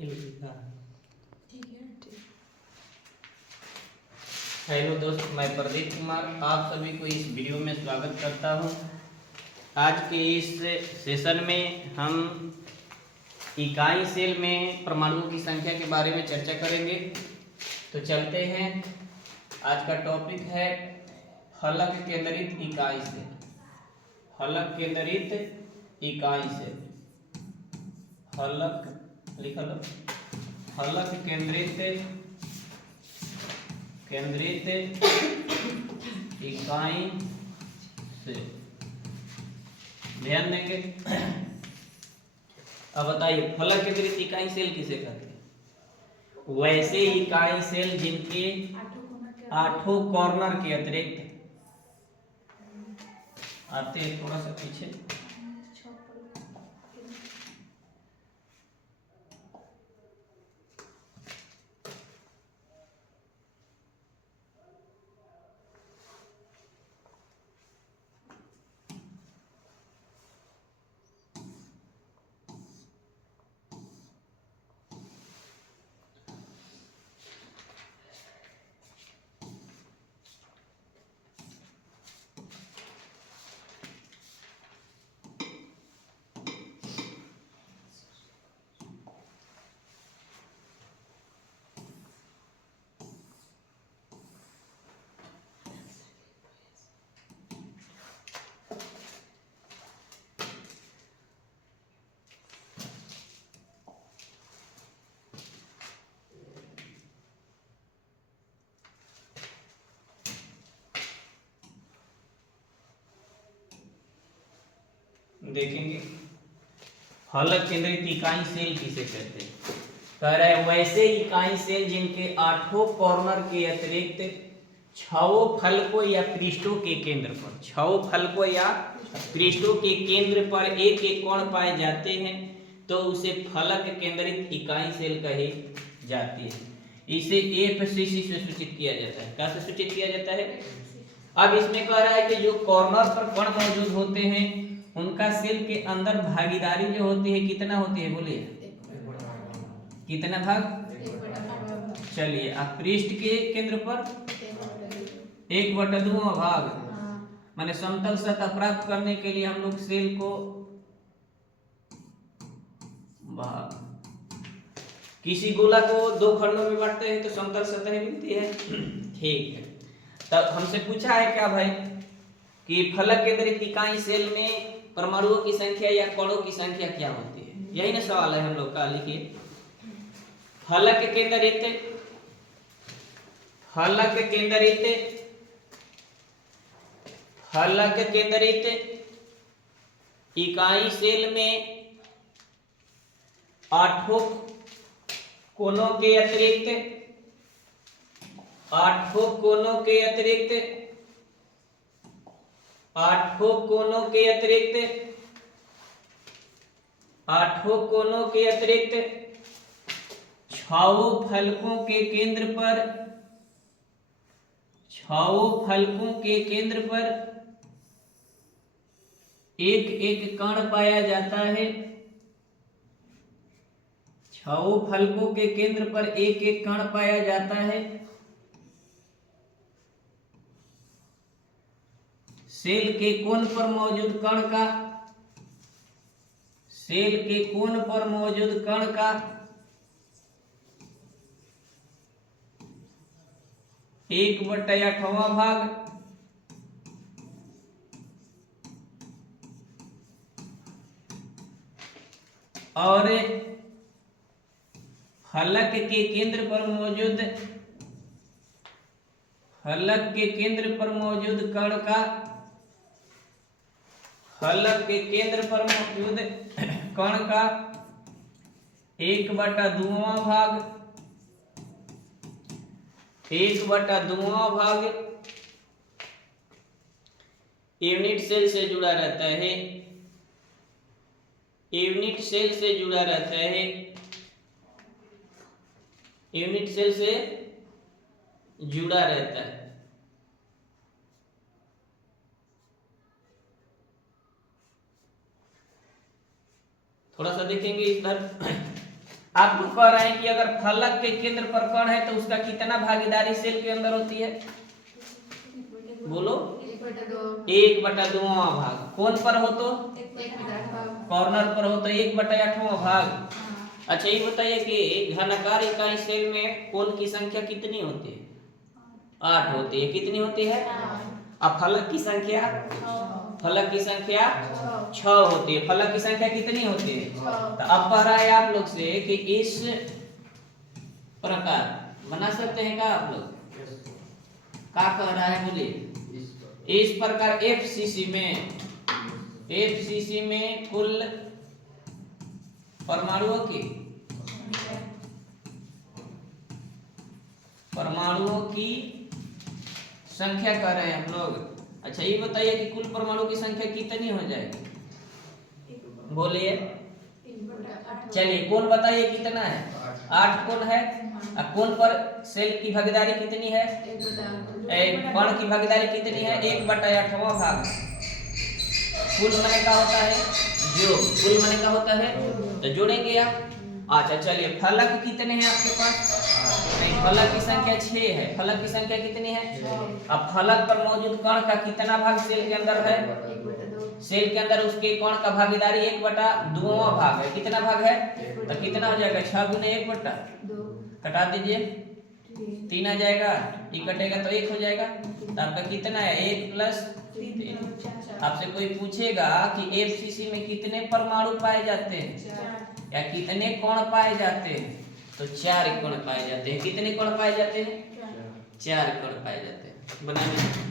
Hello दोस्त, मैं प्रदीप कुमार आप सभी को इस वीडियो में स्वागत करता हूं। आज के इस सेशन में हम इकाई सेल में परमाणुओं की संख्या के बारे में चर्चा करेंगे। तो चलते हैं। आज का टॉपिक है फलक केंद्रित इकाई सेल। फलक केंद्रित इकाई सेल। फलक लिख लो। फलक केंद्रित इकाई से ध्यान देंगे। अब बताइए फलक केंद्रित इकाई सेल किसे कहते हैं? वैसे इकाई सेल जिनके आठों कॉर्नर के अतिरिक्त आते हैं, थोड़ा सा पीछे देखेंगे। फलक केंद्रित इकाई सेल किसे कहते हैं? कह रहा है वैसे इकाई सेल जिनके आठों कॉर्नर के अतिरिक्त छह फलकों या पृष्ठों के केंद्र पर केंद्र पर एक एक कोण पाए जाते हैं, तो उसे फलक केंद्रित इकाई सेल कही जाती है। इसे एफसीसी से सूचित किया जाता है। क्या से सूचित किया जाता है? अब इसमें कह रहा है कि जो कॉर्नर पर कोण मौजूद होते हैं उनका सेल के अंदर भागीदारी जो होती है कितना होती है? बोलिए कितना भाग? चलिए, आप पृष्ठ के केंद्र पर 1/2 भाग। माने समतल सतह प्राप्त करने के लिए हम लोग सेल को भाग किसी गोला को 2 खंडों में बांटते हैं तो समतल सतह मिलती है। ठीक है। तब हमसे पूछा है क्या भाई कि फलक केंद्रित इकाई सेल में परमाणुओं की संख्या या कणों की संख्या क्या होती है? यही ना सवाल है हम लोग का। लिखिए फलक केंद्रित इकाई सेल में आठों कोनों के अतिरिक्त छह फलकों के केंद्र पर एक एक कण पाया जाता है। छह फलकों के केंद्र पर एक एक कण पाया जाता है। सेल के कोण पर मौजूद कण का 1/8वां भाग और फलक के केंद्र पर मौजूद कण का 1/2वां भाग यूनिट सेल से जुड़ा रहता है। यूनिट सेल से जुड़ा रहता है। थोड़ा सा देखेंगे इधर। आपको कह रहे हैं कि अगर फलक के केंद्र पर कण है तो उसका कितना भागीदारी सेल के अंदर होती है? बोलो। 1/2वां भाग। कौन पर हो तो? कॉर्नर पर हो तो 1/8वां भाग। अच्छा ये बताइए कि घनाकार इकाई सेल में कोण की संख्या कितनी होती है? 8 होती है। कितनी होती है? अब फलक की संख्या? फलक की संख्या 6 होती है। फलक की संख्या कितनी होती है? तो अब कह रहा है आप लोग से कि इस प्रकार बना सकते हैं क्या आप लोग? क्या कह रहा है बोलिए? इस प्रकार एफसीसी में कुल परमाणुओं की संख्या कह रहे हैं हम लोग। अच्छा ये बताइए कि कुल परमाणु की संख्या कितनी हो जाएगी? बोलिए। चलिए कोण बताइए कितना है? 8 कोण है। अब कोण पर सेल की भागीदारी कितनी है? कण की भागीदारी कितनी है? 1/8वां भाग। कुल माने का होता है योग। कुल माने का होता है तो जोड़ेंगे आप। अच्छा चलिए फलक कितने हैं आपके पास? फलक की संख्या 6 है। फलक की संख्या कितनी है? अब फलक पर मौजूद कण का कितना भाग सेल के अंदर है? सेल के अंदर उसके कण का भागीदारी 1/2वां भाग है। कितना भाग है? तो कितना हो जाएगा? 6 × 1/2 कटा दीजिए। 3 आ जाएगा। ये कटेगा तो 1 हो जाएगा। तो आपका कितना है? 1 + 3। आपसे कोई पूछेगा कि एफसीसी में कितने परमाणु पाए जाते हैं या कितने कोण पाए जाते हैं तो 4 कोण पाए जाते हैं। कितने कोण पाए जाते हैं? 4 कोण पाए जाते हैं। बनाइए।